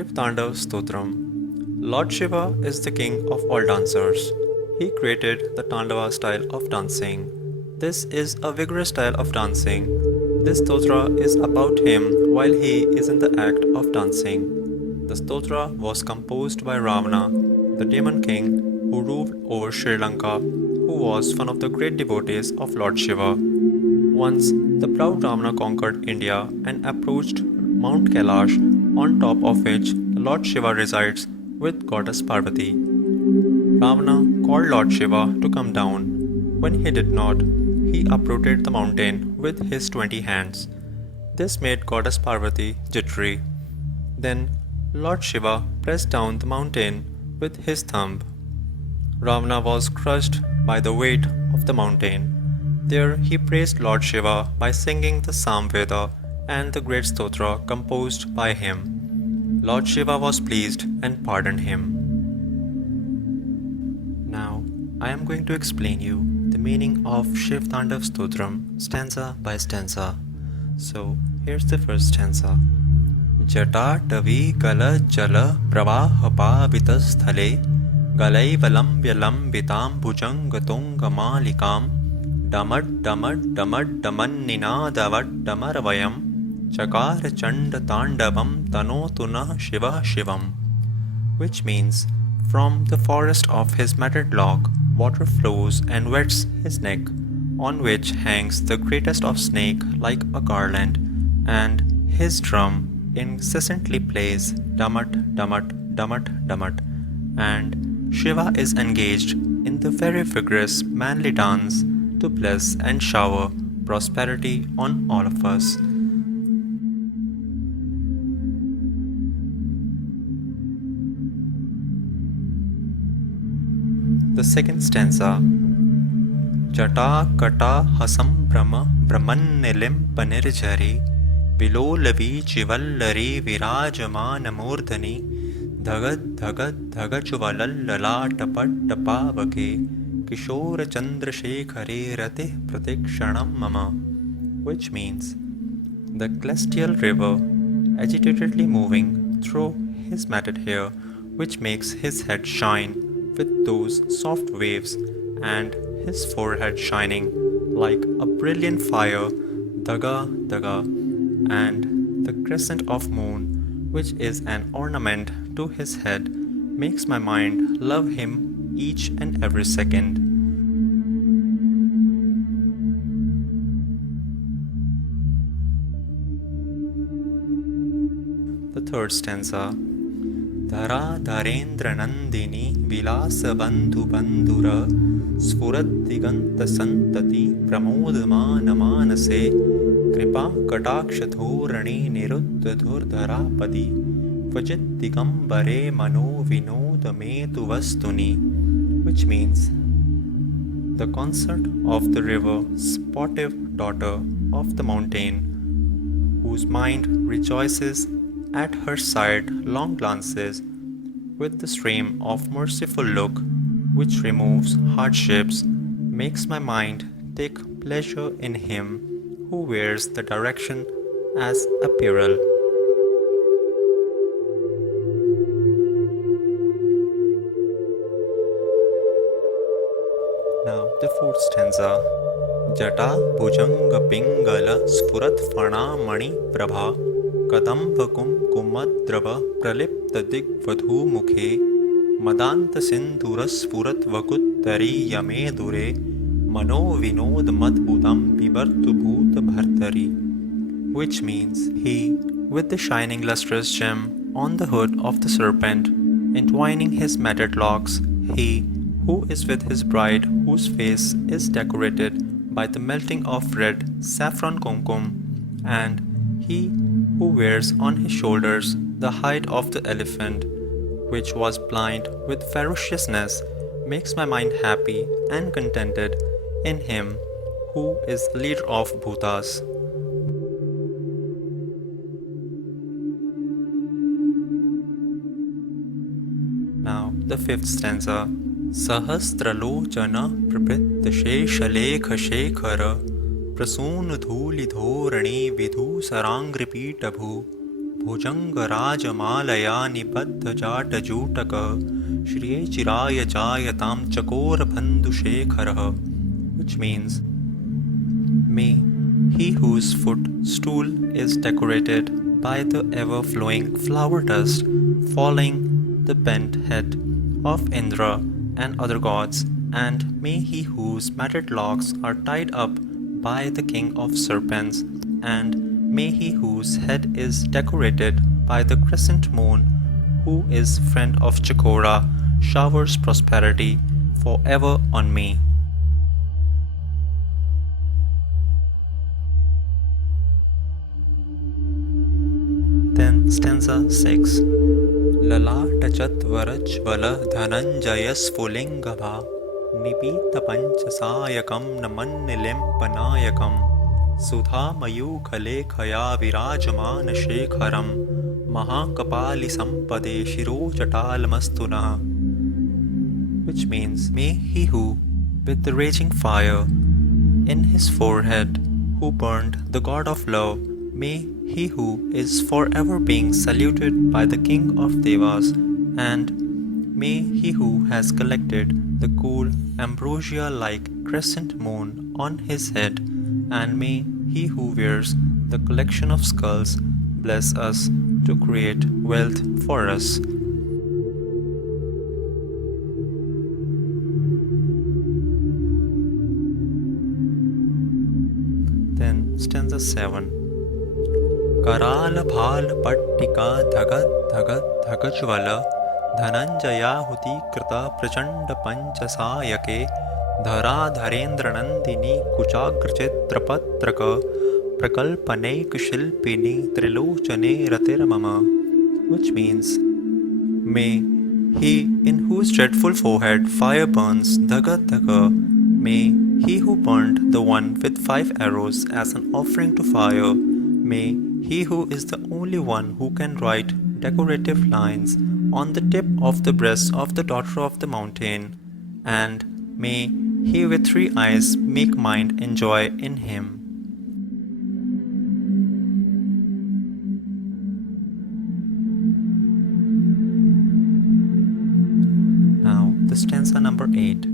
Shiv Tandav Stotram. Lord Shiva is the king of all dancers. He created the Tandava style of dancing. This is a vigorous style of dancing. This stotra is about him while he is in the act of dancing. The stotra was composed by Ravana, the demon king who ruled over Sri Lanka, who was one of the great devotees of Lord Shiva. Once, the proud Ravana conquered India and approached Mount Kailash, on top of which Lord Shiva resides with goddess Parvati. Ravana called Lord Shiva to come down. When he did not, he uprooted the mountain with his 20 hands. This made goddess Parvati jittery. Then Lord Shiva pressed down the mountain with his thumb. Ravana was crushed by the weight of the mountain. There he praised Lord Shiva by singing the Samveda and the great stotra composed by him. Lord Shiva was pleased and pardoned him. Now I am going to explain you the meaning of Shiv Tandav Stotram stanza by stanza. So here's the first stanza. Jata Tavi Gala Jala Pravahapa Vitasthale Galaivalamvya Lambitam Bhujangatonga Malikam Damad Damad Damad Damanninaadavat Damaravayam Chakara Chanda Tandavam Tanotuna Shiva Shivam, which means, from the forest of his matted lock water flows and wets his neck, on which hangs the greatest of snake like a garland, and his drum incessantly plays Damat Damat Damat Damat, and Shiva is engaged in the very vigorous manly dance to bless and shower prosperity on all of us. The second stanza. Jata Kata Hasam Brahma Brahmannilim Panirjari Vilolavi Chivallari Virajamanamurdhani Dhagad Dhagad Dhagajvalal Lalatapat Tapavake Kishora Chandrasekhare Rate Pratikshanam Mama, which means, the celestial river agitatedly moving through his matted hair, which makes his head shine with those soft waves, and his forehead shining like a brilliant fire, Daga Daga, and the crescent of moon, which is an ornament to his head, makes my mind love him each and every second. The third stanza. Dhara Dharendra Nandini Vilasa Bandhu Bandhura Sfurat Diganta Santati Pramodamana Manase Kripa Katakshathorani Niruddha Dhurdharapadi Vajit Digambare Mano Vinoda Metu Vastuni, which means, the concert of the river, sportive daughter of the mountain, whose mind rejoices at her side long glances with the stream of merciful look which removes hardships, makes my mind take pleasure in him who wears the direction as apparel. Now the fourth stanza. Jata Bhujanga Pingala Sfurat Fana Mani Prabha Kadambhakum Kumadrava Pralipta Digvadhu Mukhe Madanta Sindhuras Sfurat Vakuttari Yame Dure Mano Vinod Madbudam Bibartu Bhuta Bhartari, which means, he with the shining lustrous gem on the hood of the serpent, entwining his matted locks, he who is with his bride, whose face is decorated by the melting of red saffron kumkum, and he who wears on his shoulders the hide of the elephant, which was blind with ferociousness, makes my mind happy and contented in him who is the leader of Bhutas. Now the fifth stanza. Sahasralochana Prapritasheshalekha Shekhara Prasoon Dhuli Dhorani Vidhu Sarangripitabu भुजङ्गराजमालया निबद्धजाटजूटकः श्रिये चिराय जायतां चकोरबन्धुशेखरः, which means, may he whose footstool is decorated by the ever-flowing flower dust falling the bent head of Indra and other gods, and may he whose matted locks are tied up by the king of serpents, and may he whose head is decorated by the crescent moon, who is friend of Chakora, showers prosperity forever on me. Then stanza 6. ललाटचत्वरज्वल धनञ्जयस्फुलिङ्गभा निपीतपञ्चसायकं नमन्निलिम्पनायकं सुधामयूखलेखया विराजमानशेखरं महाकपालिसम्पदे शिरोजटालमस्तु नः, which means, may he who, with the raging fire in his forehead, who burned the god of love, may he who is forever being saluted by the king of Devas, and may he who has collected the cool ambrosia-like crescent moon on his head, and may he who wears the collection of skulls bless us to create wealth for us. Then stanza 7. कराल भाल पट्टिका धगत धगत धगज्वल धनञ्जयाहुति कृत प्रचण्ड पंचसायके धराधरेन्द्रनन्दिनी कुचाग्रचित्रपत्रक प्रकल्पनैकशिल्पिनी त्रिलोचने रतिर्मम, which means, may he in whose dreadful forehead fire burns dhagat dhaga, may he who burned the one with 5 arrows as an offering to fire, may he who is the only one who can write decorative lines on the tip of the breast of the daughter of the mountain, and may he with 3 eyes make mind enjoy in him. Now the stanza number 8.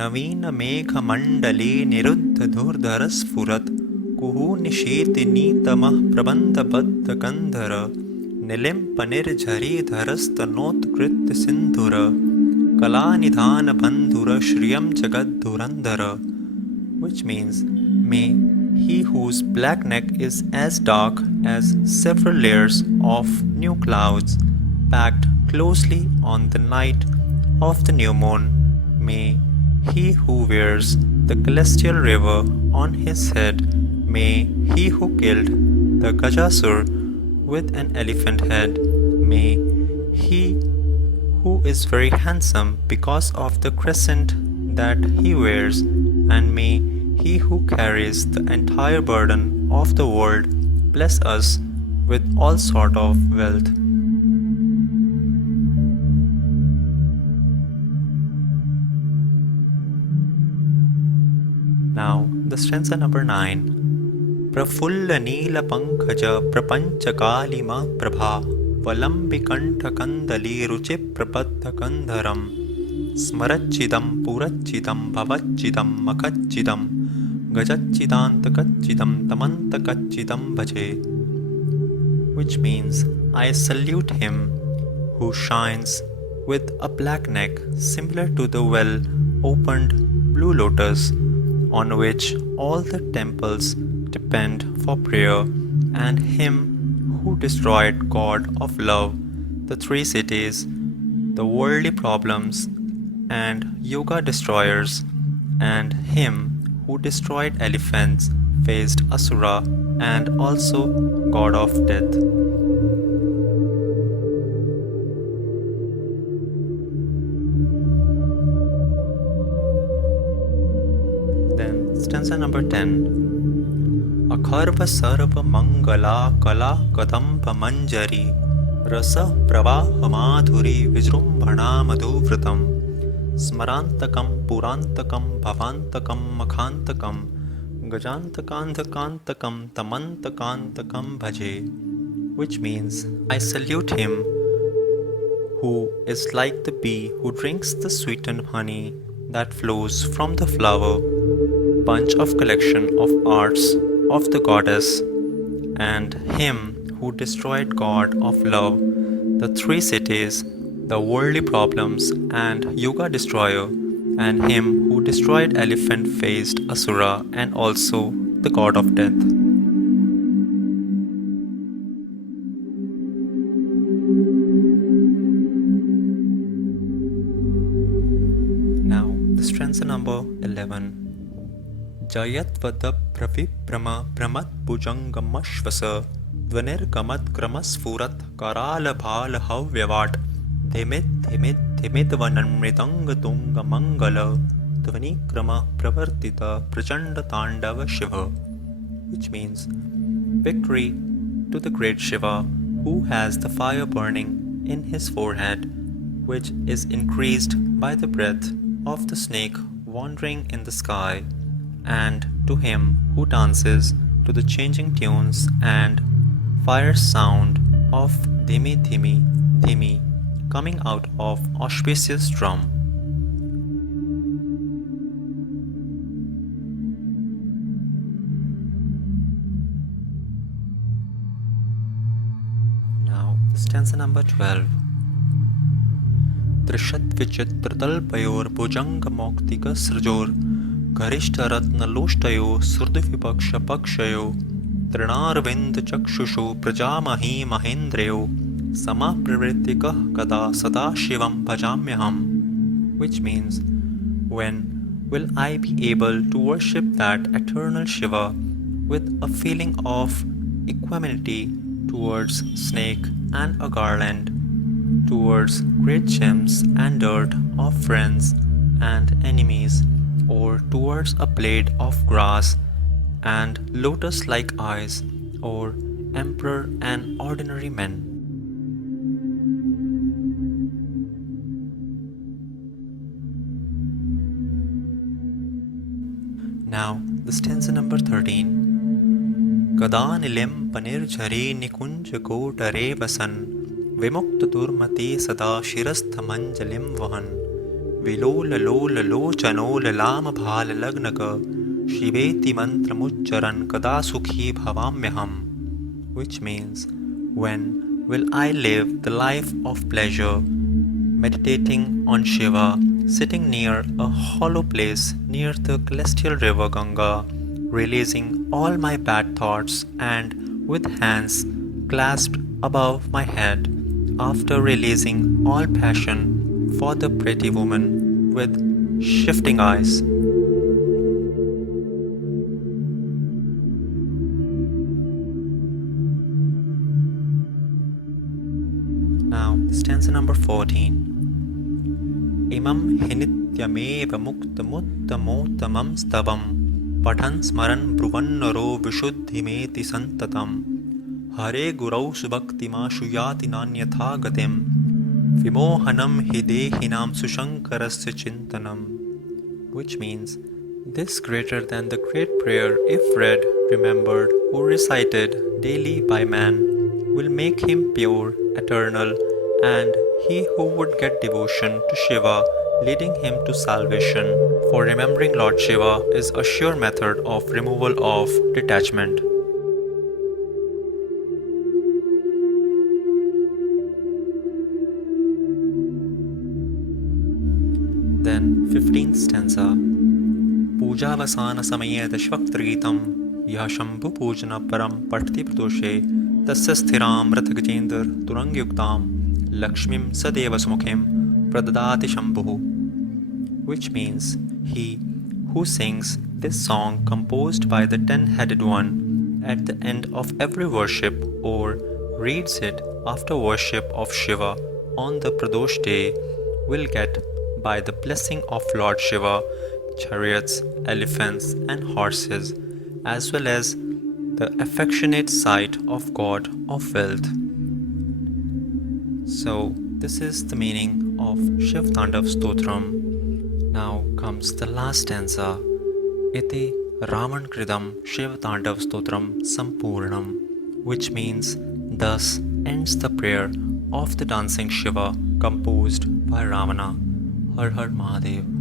नवीन मेघ मंडले निरुद्ध धुर्धर स्फुरत् कुहू निशीतिनीतमः प्रबन्धबद्ध कंधर निलिम्पनिर्झरीधरस्तनोत्कृत्य सिन्धुर कलानिधान बन्धुर श्रियं जगद्धुरन्धर, which means, may he whose black neck is as dark as several layers of new clouds packed closely on the night of the new moon, may he who wears the celestial river on his head, may he who killed the Gajasur with an elephant head, may he who is very handsome because of the crescent that he wears, and may he who carries the entire burden of the world bless us with all sort of wealth. Now the stanza number 9. Praful नील पंकज प्रपंच कालिमा प्रभा वलंबिकंठ कंदली रुचि प्रबद्ध कंधरम स्मरच्चिदं पुरच्चिदं भवच्चिदं मखच्चिदं गजच्चिदान्तकच्चिदं तमन्तकच्चिदं भजे, which means, I salute him who shines with a black neck similar to the well-opened blue lotus on which all the temples depend for prayer, and him who destroyed God of love, the 3 cities, the worldly problems and yoga destroyers, and him who destroyed elephants, faced Asura, and also God of death. Then stanza number 10. अखर्व सर्व मंगला कला कदम्ब मंजरी रस प्रवाह माधुरी विजृंभणा मधुव्रतम स्मरांतकं पुरांतकं भवांतकं मखांतकं गजांतकांधकांतकं तमंतकांतकं भजे, which means I salute him who is like the bee who drinks the sweetened honey that flows from the flower, bunch of collection of arts of the goddess, and him who destroyed God of love, the three cities, the worldly problems, and Yuga destroyer, and him who destroyed elephant-faced Asura and also the god of death. Now the stanza number 11. Jayatvad praviprama pramat bhujangamashvasa dvanirgamat kramasfurat karalabhal havyavat dhimit dhimit dhimidvanamritang tunga mangala dvanikrama pravartita prachanda tandava Shiva, which means victory to the great Shiva who has the fire burning in his forehead, which is increased by the breath of the snake wandering in the sky, and to him who dances to the changing tunes and fire sound of dhimi dhimi dhimi coming out of auspicious drum. Now the stanza number 12. त्रिशद्विचित्रतल्पयोर्भुजङ्गमौक्तिकसृजोर् गरिष्ठरत्नलोष्टयो सुहृद्विपक्षपक्षयो तृणारविन्दचक्षुषो प्रजामही महेन्द्रयो समाप्रवृत्तिकः कदा सदाशिवं भजाम्यहम्, which means, when will I be able to worship that eternal Shiva with a feeling of equanimity towards snake and a garland, towards great gems and dirt of friends and enemies, or towards a blade of grass and lotus-like eyes, or emperor and ordinary men. Now the stanza number 13. कदानिलिं पनिर्झरे निकुञ्जकोटरे वसन् विमुक्तदुर्मते सदा शिरस्थमञ्जलिं वहन् विलोललोललोचनोललामभाललग्नक शिवेति मन्त्रमुच्चरन् कदा सुखी भवाम्यहम्, which means, when will I live the life of pleasure, meditating on Shiva, sitting near a hollow place near the celestial river Ganga, releasing all my bad thoughts and with hands clasped above my head, after releasing all passion for the pretty woman with shifting eyes. Now, stanza number 14. Imam hinityameva muktamuttamottamam stavam पठन् स्मरन् ब्रुवन्नरो विशुद्धिमेति सन्ततं हरे गुरौ सुभक्तिमाशु याति नान्यथा गतिं विमोहनं हि देहिनां सुशङ्करस्य चिन्तनम्, which means, this greater than the great prayer if read, remembered or recited daily by man will make him pure, eternal, and he who would get devotion to Shiva leading him to salvation. For remembering Lord Shiva is a sure method of removal of detachment. Then 15th stanza. Pujavasana samaye dashvaktrigitam yah shambhu pujana param patthi pradoshe tasya sthiram rathagajendra turangyuktam lakshmim sadeva sumukhim pradadati shambhu, which means, he who sings this song composed by the 10-headed one at the end of every worship or reads it after worship of Shiva on the Pradosh day will get, by the blessing of Lord Shiva, chariots, elephants and horses, as well as the affectionate sight of God of wealth. So this is the meaning of Shiv Tandav Stotram. Now comes the last stanza. Iti Raman Kridam Shiv Tandav Stotram Sampurnam, which means, Thus ends the prayer of the dancing Shiva composed by Ravana. Har Har Mahadev.